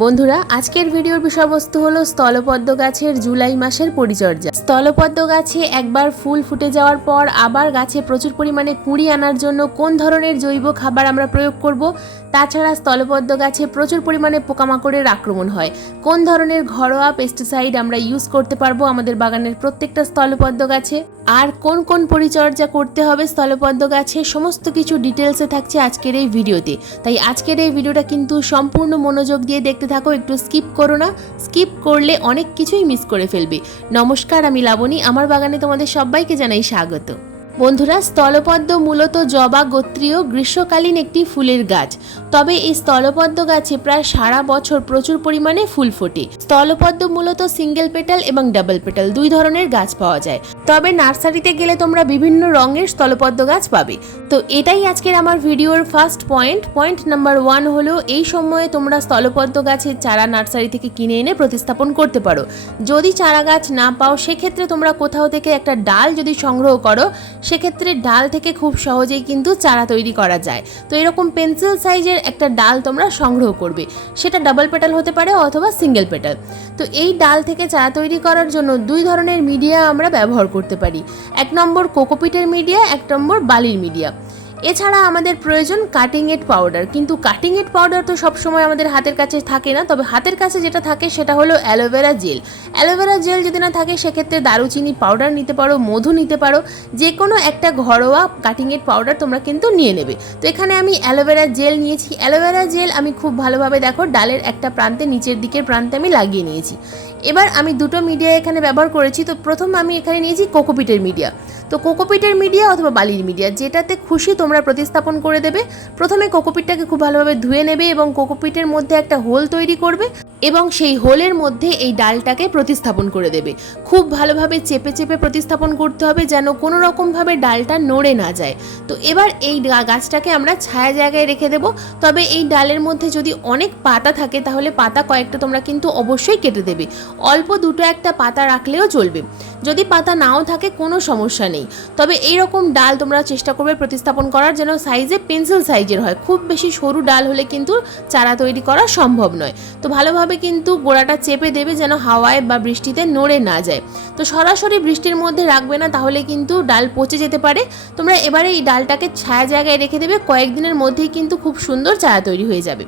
বন্ধুরা, আজকের ভিডিওর বিষয়বস্তু হলো স্থলপদ্ম গাছের জুলাই মাসের পরিচর্যা। স্থলপদ্ম গাছে একবার ফুল ফুটে যাওয়ার পর আবার গাছে প্রচুর পরিমাণে কুঁড়ি আনার জন্য কোন ধরনের জৈব খাবার আমরা প্রয়োগ করব, তাছাড়া স্থলপদ্ম গাছে প্রচুর পরিমাণে পোকামাকড়ের আক্রমণ হয়, কোন ধরনের ঘরোয়া পেস্টিসাইড আমরা ইউজ করতে পারবো আমাদের বাগানের প্রত্যেকটা স্থলপদ্ম গাছে, আর কোন কোন পরিচর্যা করতে হবে স্থলপদ্ম গাছে, সমস্ত কিছু ডিটেলসে থাকছে আজকের এই ভিডিওতে। তাই আজকের এই ভিডিওটা কিন্তু সম্পূর্ণ মনোযোগ দিয়ে দেখতে থাকো, একটু স্কিপ করো না, স্কিপ করলে অনেক কিছুই মিস করে ফেলবে। নমস্কার, আমি লাবণী, আমার বাগানে তোমাদের সবাইকে জানাই স্বাগত। বন্ধুরা, স্থলপদ্ম মূলত জবা গোত্রীয় গ্রীষ্মকালীন একটি ফুলের গাছ। তবে এই স্থলপদ্ম গাছে প্রায় সারা বছর প্রচুর পরিমাণে ফুল ফোটে। স্থলপদ্ম মূলত সিঙ্গেল পেটাল এবং ডাবল পেটাল দুই ধরনের গাছ পাওয়া যায়। তবে নার্সারিতে গেলে তোমরা বিভিন্ন রঙের স্থলপদ্ম গাছ পাবে। তো এটাই আজকের আমার ভিডিওর ফার্স্ট পয়েন্ট নাম্বার 1 হলো এই সময়ে তোমরা স্থলপদ্ম গাছের চারা নার্সারি থেকে কিনে এনে প্রতিস্থাপন করতে পারো। যদি চারা গাছ না পাও, সেক্ষেত্রে তোমরা কোথাও থেকে একটা ডাল যদি সংগ্রহ করো, সেক্ষেত্রে ডাল থেকে খুব সহজেই কিন্তু চারা তৈরি করা যায়। তো এরকম পেন্সিল সাইজের একটা ডাল তোমরা সংগ্রহ করবে, সেটা ডাবল পেটাল হতে পারে অথবা সিঙ্গেল পেটাল। তো এই ডাল থেকে চারা তৈরি করার জন্য দুই ধরনের মিডিয়া আমরা ব্যবহার করতে পারি। 1 নম্বর কোকোপিটের মিডিয়া, 1 নম্বর বালির মিডিয়া। এছাড়া আমাদের প্রয়োজন কাটিং এড পাউডার, কিন্তু কাটিং এড পাউডার তো সবসময় আমাদের হাতের কাছে থাকে না। তবে হাতের কাছে যেটা থাকে সেটা হলো অ্যালোভেরা জেল। অ্যালোভেরা জেল যদি না থাকে, সেক্ষেত্রে দারুচিনি পাউডার নিতে পারো, মধু নিতে পারো, যে কোনো একটা ঘরোয়া কাটিং এড পাউডার তোমরা কিন্তু নিয়ে নেবে। তো এখানে আমি অ্যালোভেরা জেল নিয়েছি। অ্যালোভেরা জেল আমি খুব ভালোভাবে দেখো ডালের একটা প্রান্তে, নিচের দিকের প্রান্তে আমি লাগিয়ে নিয়েছি। এবার আমি দুটো মিডিয়া এখানে ব্যবহার করেছি। তো প্রথম আমি এখানে নিয়েছি কোকোপিটের মিডিয়া। তো কোকোপিটের মিডিয়া অথবা বালির মিডিয়া, যেটাতে খুশি তোমরা প্রতিস্থাপন করে দেবে। প্রথমে কোকোপিটটাকে খুব ভালোভাবে ধুয়ে নেবে এবং কোকোপিটের মধ্যে একটা হোল তৈরি করবে এবং সেই হোলের মধ্যে এই ডালটাকে প্রতিস্থাপন করে দেবে। খুব ভালোভাবে চেপে চেপে প্রতিস্থাপন করতে হবে, যেন কোনো রকমভাবে ডালটা নড়ে না যায়। তো এবার এই গাছটাকে আমরা ছায়া জায়গায় রেখে দেব। তবে এই ডালের মধ্যে যদি অনেক পাতা থাকে, তাহলে পাতা কয়েকটা তোমরা কিন্তু অবশ্যই কেটে দেবে। অল্প দুটো একটা পাতা রাখলেও চলবে। যদি পাতা নাও থাকে কোনো সমস্যা নেই। তবে এইরকম ডাল তোমরা চেষ্টা করবে প্রতিস্থাপন করার, যেন সাইজে পেন্সিল সাইজের হয়। খুব বেশি সরু ডাল হলে কিন্তু চারা তৈরি করা সম্ভব নয়। তো ভালোভাবে কিন্তু গোড়াটা চেপে দেবে, যেন হাওয়ায় বা বৃষ্টিতে নড়ে না যায়। তো সরাসরি বৃষ্টির মধ্যে রাখবে না, তাহলে কিন্তু ডাল পচে যেতে পারে। তোমরা এবারে এই ডালটাকে ছায়া জায়গায় রেখে দেবে। কয়েকদিনের মধ্যেই কিন্তু খুব সুন্দর চারা তৈরি হয়ে যাবে।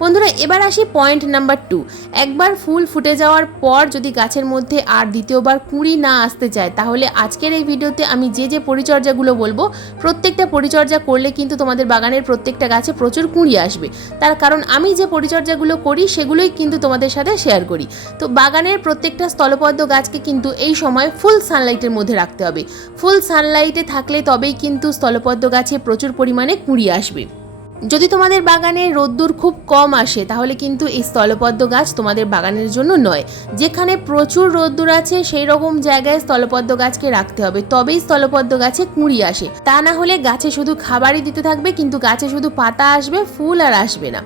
বন্ধুরা, এবার আসি পয়েন্ট নাম্বার 2। একবার ফুল ফুটে যাওয়ার পর যদি গাছের মধ্যে আর দ্বিতীয়বার কুঁড়ি না আসতে চায়, তাহলে আজকের এই ভিডিওতে আমি যে পরিচর্যাগুলো বলবো, প্রত্যেকটা পরিচর্যা করলে কিন্তু তোমাদের বাগানের প্রত্যেকটা গাছে প্রচুর কুঁড়ি আসবে। তার কারণ আমি যে পরিচর্যাগুলো করি সেগুলোই কিন্তু তোমাদের সাথে শেয়ার করি। তো বাগানের প্রত্যেকটা স্থলপদ্ম গাছকে কিন্তু এই সময় ফুল সানলাইটের মধ্যে রাখতে হবে। ফুল সানলাইটে থাকলে তবেই কিন্তু স্থলপদ্ম গাছে প্রচুর পরিমাণে কুঁড়ি আসবে। যদি তোমাদের বাগানে রোদ্দুর খুব কম আসে, তাহলে কিন্তু এই স্থলপদ্ম গাছ তোমাদের বাগানের জন্য নয়। যেখানে প্রচুর রোদ্দুর আছে সেই রকম জায়গায় স্থলপদ্ম গাছকে রাখতে হবে, তবেই স্থলপদ্ম গাছে কুঁড়ি আসে। তা না হলে গাছে শুধু খাবারই দিতে থাকবে, কিন্তু গাছে শুধু পাতা আসবে, ফুল আর আসবে না।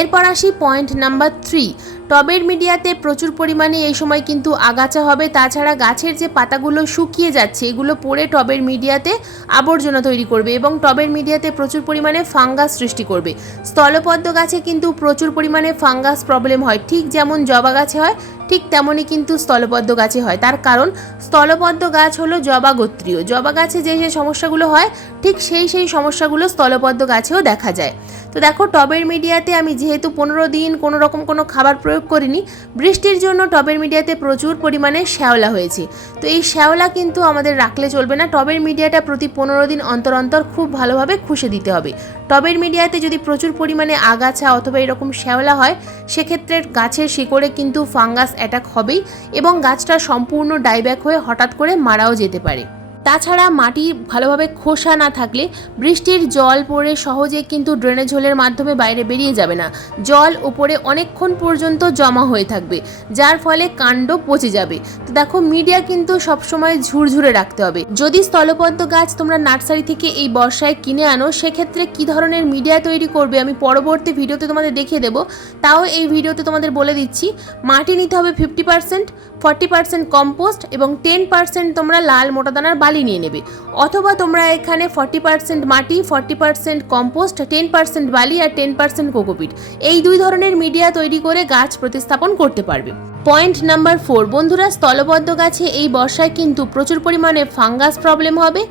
এরপর আসি পয়েন্ট নাম্বার 3। টবের মিডিয়াতে প্রচুর পরিমাণে এই সময় কিন্তু আগাছা হবে। তাছাড়া গাছের যে পাতাগুলো শুকিয়ে যাচ্ছে, এগুলো পড়ে টবের মিডিয়াতে আবর্জনা তৈরি করবে এবং টবের মিডিয়াতে প্রচুর পরিমাণে ফাঙ্গাস সৃষ্টি করবে। স্থলপদ্ম গাছে কিন্তু প্রচুর পরিমাণে ফাঙ্গাস প্রবলেম হয়, ঠিক যেমন জবা গাছে হয়, ঠিক তেমনই কিন্তু স্থলপদ্ম গাছে হয়। তার কারণ স্থলপদ্ম গাছ হলো জবা গোত্রীয়। জবা গাছে যে সমস্যাগুলো হয়, ঠিক সেই সমস্যাগুলো স্থলপদ্ম গাছেও দেখা যায়। তো দেখো, টবের মিডিয়াতে আমি যেহেতু 15 দিন কোনো রকম কোনো খাবার প্রয়োগ করিনি, বৃষ্টির জন্য টবের মিডিয়াতে প্রচুর পরিমাণে শ্যাওলা হয়েছে। তো এই শ্যাওলা কিন্তু আমাদের রাখলে চলবে না। টবের মিডিয়াটা প্রতি 15 দিন অন্তর অন্তর খুব ভালোভাবে খুশে দিতে হবে। টবের মিডিয়াতে যদি প্রচুর পরিমাণে আগাছা অথবা এরকম শ্যাওলা হয়, সেক্ষেত্রে গাছের শিকড়ে কিন্তু ফাঙ্গাস অ্যাটাক হবেই এবং গাছটা সম্পূর্ণ ডাইব্যাক হয়ে হঠাৎ করে মারাও যেতে পারে। তাছাড়া মাটি ভালোভাবে খোসা না থাকলে বৃষ্টির জল পড়ে সহজে কিন্তু ড্রেনেজ হোলের মাধ্যমে বাইরে বেরিয়ে যাবে না। জল উপরে অনেকক্ষণ পর্যন্ত জমা হয়ে থাকবে, যার ফলে কাণ্ড পচে যাবে। তো দেখো, মিডিয়া কিন্তু সবসময় ঝুরঝুরে রাখতে হবে। যদি স্থলপদ্ম গাছ তোমরা নার্সারি থেকে এই বর্ষায় কিনে আনো, সেক্ষেত্রে কি ধরনের মিডিয়া তৈরি করবে আমি পরবর্তী ভিডিওতে তোমাদের দেখিয়ে দেবো। তাও এই ভিডিওতে তোমাদের বলে দিচ্ছি, মাটি নিতে হবে 50%, 40% কম্পোস্ট এবং 10% তোমরা লাল মোটা দানার বালি বালি নিয়ে নেবে, অথবা তোমরা এখানে 40% মাটি, 40% কম্পোস্ট, 10% বালি আর 10% কোকোপিট, এই 2 ধরনের মিডিয়া তৈরি করে গাছ প্রতিস্থাপন করতে পারবে। পয়েন্ট নাম্বার 4, বন্ধুরা, স্থলবদ্ধ গাছে এই বর্ষায় কিন্তু প্রচুর পরিমাণে ফাঙ্গাস প্রবলেম হবে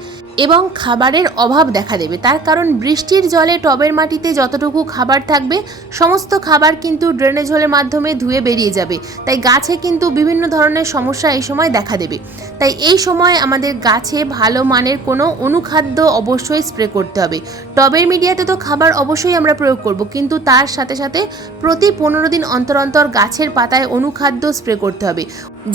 এবং খাবারের অভাব দেখা দেবে। তার কারণ বৃষ্টির জলে টবের মাটিতে যতটুকু খাবার থাকবে সমস্ত খাবার কিন্তু ড্রেনেজ হোলের মাধ্যমে ধুয়ে বেরিয়ে যাবে, তাই গাছে কিন্তু বিভিন্ন ধরনের সমস্যা এই সময় দেখা দেবে। তাই এই সময় আমাদের গাছে ভালো মানের কোনো অনুখাদ্য অবশ্যই স্প্রে করতে হবে। টবের মিডিয়াতে তো খাবার অবশ্যই আমরা প্রয়োগ করব, কিন্তু তার সাথে সাথে প্রতি 15 দিন অন্তর অন্তর গাছের পাতায় অনুখাদ্য স্প্রে করতে হবে।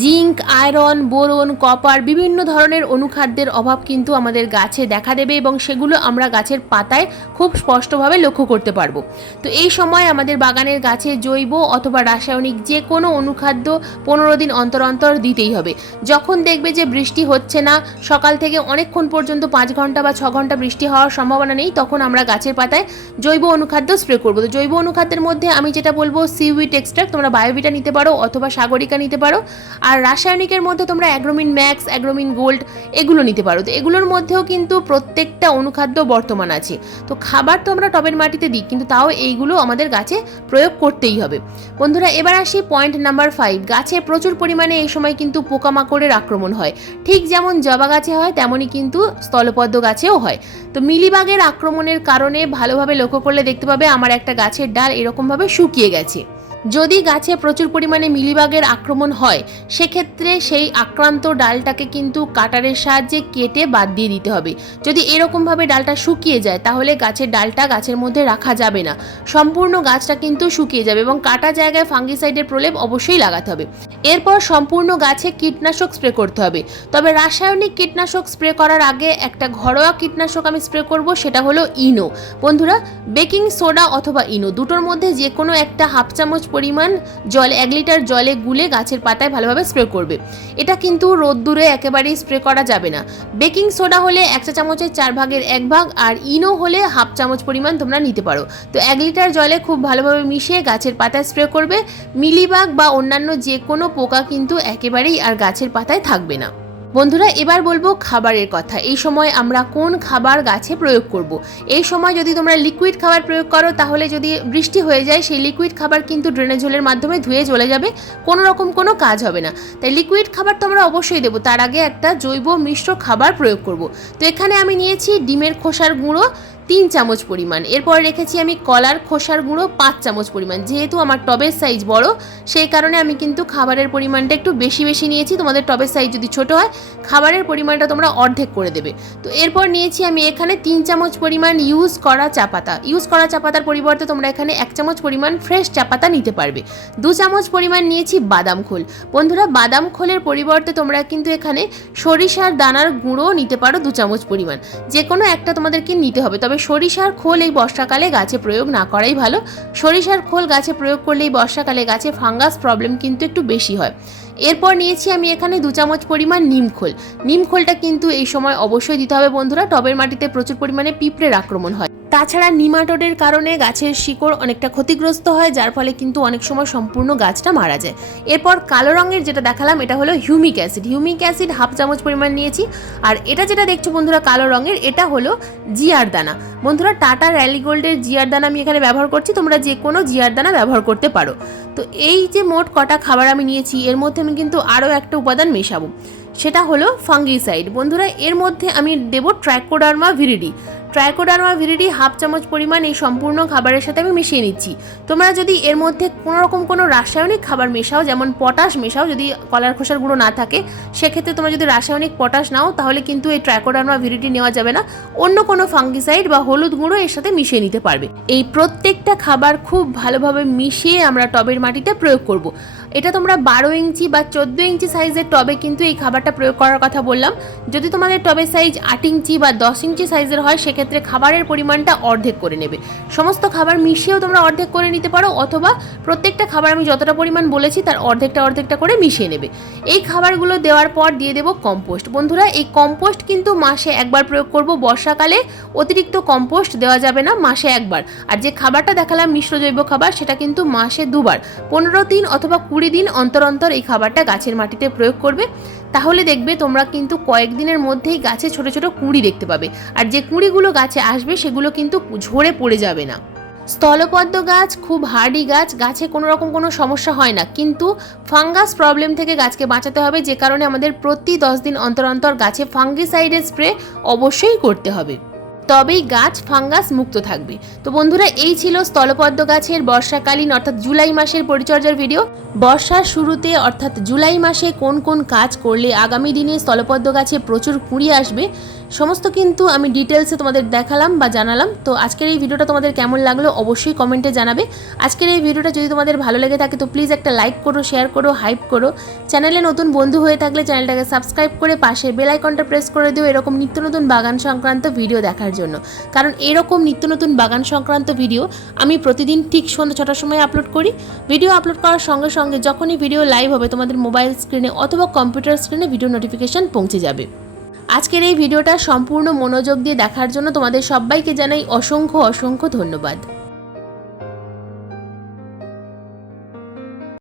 জিঙ্ক, আয়রন, বোরন, কপার, বিভিন্ন ধরনের অনুখাদ্যের অভাব কিন্তু আমাদের গাছে দেখা দেবে এবং সেগুলো আমরা গাছের পাতায় খুব স্পষ্টভাবে লক্ষ্য করতে পারবো। তো এই সময় আমাদের বাগানের গাছে জৈব অথবা রাসায়নিক যে কোনো অনুখাদ্য 15 দিন অন্তর অন্তর দিতেই হবে। যখন দেখবে যে বৃষ্টি হচ্ছে না, সকাল থেকে অনেকক্ষণ পর্যন্ত 5 ঘন্টা বা 6 ঘন্টা বৃষ্টি হওয়ার সম্ভাবনা নেই, তখন আমরা গাছের পাতায় জৈব অনুখাদ্য স্প্রে করবো। তো জৈব অনুখাদ্যের মধ্যে আমি যেটা বলবো সিউইড এক্সট্রাক্ট, তোমরা বায়োভিটা নিতে পারো অথবা সাগরিকা নিতে পারো। আর রাসায়নিকের মধ্যে তোমরা অ্যাগ্রোমিন ম্যাক্স, অ্যাগ্রোমিন গোল্ড এগুলো নিতে পারো। তো এগুলোর মধ্যেও কিন্তু প্রত্যেকটা অনুখাদ্য বর্তমান আছে। তো খাবার তো আমরা টবের মাটিতে দিই, কিন্তু তাও এইগুলো আমাদের গাছে প্রয়োগ করতেই হবে। বন্ধুরা, এবার আসি পয়েন্ট নাম্বার 5, গাছে প্রচুর পরিমাণে এই সময় কিন্তু পোকামাকড়ের আক্রমণ হয়। ঠিক যেমন জবা গাছে হয় তেমনই কিন্তু স্থলপদ্ম গাছেও হয়। তো মিলিবাগের আক্রমণের কারণে ভালোভাবে লক্ষ্য করলে দেখতে পাবে আমার একটা গাছের ডাল এরকমভাবে শুকিয়ে গেছে। যদি গাছে প্রচুর পরিমাণে মিলিবাগের আক্রমণ হয় সেক্ষেত্রে সেই আক্রান্ত ডালটাকে কিন্তু কাটারের সাহায্যে কেটে বাদ দিয়ে দিতে হবে। যদি এরকমভাবে ডালটা শুকিয়ে যায় তাহলে গাছের ডালটা গাছের মধ্যে রাখা যাবে না, সম্পূর্ণ গাছটা কিন্তু শুকিয়ে যাবে এবং কাটা জায়গায় ফাঙ্গিসাইডের প্রলেপ অবশ্যই লাগাতে হবে। এরপর সম্পূর্ণ গাছে কীটনাশক স্প্রে করতে হবে। তবে রাসায়নিক কীটনাশক স্প্রে করার আগে একটা ঘরোয়া কীটনাশক আমি স্প্রে করব, সেটা হলো ইনো। বন্ধুরা, বেকিং সোডা অথবা ইনো দুটোর মধ্যে যে কোনো একটা হাফ চামচ পরিমাণ জল 1 লিটার জলে গুলে গাছের পাতায় ভালোভাবে স্প্রে করবে। এটা কিন্তু রোদ্দুরে একেবারেই স্প্রে করা যাবে না। বেকিং সোডা হলে 1 চা চামচের 4 ভাগের 1 ভাগ আর ইনো হলে হাফ চামচ পরিমাণ তোমরা নিতে পারো। তো 1 লিটার জলে খুব ভালোভাবে মিশিয়ে গাছের পাতায় স্প্রে করবে। মিলিবাগ বা অন্যান্য যে কোনো পোকা কিন্তু একেবারেই আর গাছের পাতায় থাকবে না। বন্ধুরা, এবার বলবো খাবারের কথা। এই সময় আমরা কোন খাবার গাছে প্রয়োগ করব। এই সময় যদি তোমরা লিকুইড খাবার প্রয়োগ করো তাহলে যদি বৃষ্টি হয়ে যায় সেই লিকুইড খাবার কিন্তু ড্রেনেজ হোলের মাধ্যমে ধুয়ে চলে যাবে, কোনো রকম কোনো কাজ হবে না। তাই লিকুইড খাবার তো আমরা অবশ্যই দেবো, তার আগে একটা জৈব মিশ্র খাবার প্রয়োগ করব। তো এখানে আমি নিয়েছি ডিমের খোসার গুঁড়ো 3 চামচ পরিমাণ, এরপর রেখেছি আমি কলার খোসার গুঁড়ো 5 চামচ পরিমাণ। যেহেতু আমার টবের সাইজ বড় সেই কারণে আমি কিন্তু খাবারের পরিমাণটা একটু বেশি নিয়েছি। তোমাদের টবের সাইজ যদি ছোট হয় খাবারের পরিমাণটা তোমরা অর্ধেক করে দেবে। তো এরপর নিয়েছি আমি এখানে 3 চামচ পরিমাণ ইউজ করা চা পাতা। ইউজ করা চা পাতার পরিবর্তে তোমরা এখানে 1 চামচ পরিমাণ ফ্রেশ চা পাতা নিতে পারবে। 2 চামচ পরিমাণ নিয়েছি বাদাম খোল। বন্ধুরা, বাদাম খোলের পরিবর্তে তোমরা কিন্তু এখানে সরিষার দানার গুঁড়ো নিতে পারো 2 চামচ পরিমাণ। যে কোনো একটা তোমাদেরকে নিতে হবে, তবে সরিষার খোল এই বর্ষাকালে গাছে প্রয়োগ না করাই ভালো। সরিষার খোল গাছে প্রয়োগ করলে এই বর্ষাকালে গাছে ফাঙ্গাস প্রবলেম কিন্তু একটু বেশি হয়। এরপর নিয়েছি আমি এখানে 2 চামচ পরিমাণ নিমখোল। নিমখোলটা কিন্তু এই সময় অবশ্যই দিতে হবে। বন্ধুরা, টবের মাটিতে প্রচুর পরিমাণে পিঁপড়ের আক্রমণ হয়, তাছাড়া নিমাটোডের কারণে গাছের শিকড় অনেকটা ক্ষতিগ্রস্ত হয়, যার ফলে কিন্তু অনেক সময় সম্পূর্ণ গাছটা মারা যায়। এরপর কালো রঙের যেটা দেখালাম এটা হলো humic acid. Humic acid half চামচ পরিমাণ নিয়েছি। আর এটা যেটা দেখছো বন্ধুরা কালো রঙের, এটা হলো জিয়ার দানা। বন্ধুরা, টাটা র্যালি গোল্ডের জিয়ার দানা আমি এখানে ব্যবহার করছি, তোমরা যে কোনো জিয়ার দানা ব্যবহার করতে পারো। তো এই যে মোট কটা খাবার আমি নিয়েছি এর মধ্যে আমি কিন্তু আরও একটা উপাদান মেশাবো, সেটা হলো ফাঙ্গিসাইড। বন্ধুরা, এর মধ্যে আমি দেবো Trichoderma viride. Trichoderma viride half চামচ পরিমাণ এই সম্পূর্ণ খাবারের সাথে আমি মিশিয়ে নিচ্ছি। তোমরা যদি এর মধ্যে কোনো রকম কোনো রাসায়নিক খাবার মেশাও, যেমন পটাশ মেশাও, যদি কলার খোসার গুঁড়ো না থাকে সেক্ষেত্রে তোমরা যদি রাসায়নিক পটাশ নাও তাহলে কিন্তু এই ট্রাইকোডার্মা ভিরিডি নেওয়া যাবে না। অন্য কোনো ফাঙ্গিসাইড বা হলুদ গুঁড়ো এর সাথে মিশিয়ে নিতে পারবে। এই প্রত্যেকটা খাবার খুব ভালোভাবে মিশিয়ে আমরা টবের মাটিতে প্রয়োগ করব। এটা তোমরা 12 ইঞ্চি বা 14 ইঞ্চি সাইজের টবে কিন্তু এই খাবারটা প্রয়োগ করার কথা বললাম। যদি তোমাদের টবের সাইজ 8 ইঞ্চি বা 10 ইঞ্চি সাইজের হয় সেক্ষেত্রে খাবারের পরিমাণটা অর্ধেক করে নেবে। সমস্ত খাবার মিশিয়েও তোমরা অর্ধেক করে নিতে পারো, অথবা প্রত্যেকটা খাবার আমি যতটা পরিমাণ বলেছি তার অর্ধেকটা করে মিশিয়ে নেবে। এই খাবারগুলো দেওয়ার পর দিয়ে দেবো কম্পোস্ট। বন্ধুরা, এই কম্পোস্ট কিন্তু মাসে একবার প্রয়োগ করব। বর্ষাকালে অতিরিক্ত কম্পোস্ট দেওয়া যাবে না, মাসে একবার। আর যে খাবারটা দেখালাম মিশ্র জৈব খাবার, সেটা কিন্তু মাসে 2বার, 15 দিন অথবা 20 20 দিন অন্তর অন্তর এই খাবারটা গাছের মাটিতে প্রয়োগ করবে। তাহলে দেখবে তোমরা কিন্তু কয়েকদিনের মধ্যেই গাছে ছোট ছোট কুঁড়ি দেখতে পাবে, আর যে কুঁড়িগুলো গাছে আসবে সেগুলো কিন্তু ঝরে পড়ে যাবে না। স্থলপদ্ম গাছ খুব হার্ডি গাছ, গাছে কোনো রকম কোনো সমস্যা হয় না, কিন্তু ফাঙ্গাস প্রবলেম থেকে গাছকে বাঁচাতে হবে, যে কারণে আমাদের প্রতি 10 দিন অন্তর অন্তর গাছে ফাঙ্গিসাইডের স্প্রে অবশ্যই করতে হবে, তবেই গাছ ফাঙ্গাস মুক্ত থাকবে। তো বন্ধুরা, এই ছিল স্থলপদ্ম গাছের বর্ষাকালীন অর্থাৎ জুলাই মাসের পরিচর্যার ভিডিও। বর্ষার শুরুতে অর্থাৎ জুলাই মাসে কোন কোন কাজ করলে আগামী দিনে স্থলপদ্ম গাছে প্রচুর কুঁড়ি আসবে সমস্ত কিন্তু আমি ডিটেলসে তোমাদের দেখালাম বা জানালাম। তো আজকের এই ভিডিওটা তোমাদের কেমন লাগলো অবশ্যই কমেন্টে জানাবে। আজকের এই ভিডিওটা যদি তোমাদের ভালো লেগে থাকে তো প্লিজ একটা লাইক করো, শেয়ার করো, হাইপ করো। চ্যানেলে নতুন বন্ধু হয়ে থাকলে চ্যানেলটাকে সাবস্ক্রাইব করে পাশের বেল আইকনটা প্রেস করে দিও এরকম নিত্য নতুন বাগান সংক্রান্ত ভিডিও দেখার জন্য, কারণ এরকম নিত্য নতুন বাগান সংক্রান্ত ভিডিও আমি প্রতিদিন ঠিক সন্ধ্যা 6টার সময় আপলোড করি। ভিডিও আপলোড করার সঙ্গে সঙ্গে যখনই ভিডিও লাইভ হবে তোমাদের মোবাইল স্ক্রিনে অথবা কম্পিউটার স্ক্রিনে ভিডিও নোটিফিকেশন পৌঁছে যাবে। আজকের এই ভিডিওটা সম্পূর্ণ মনোযোগ দিয়ে দেখার জন্য তোমাদের সবাইকে জানাই অসংখ্য অসংখ্য ধন্যবাদ।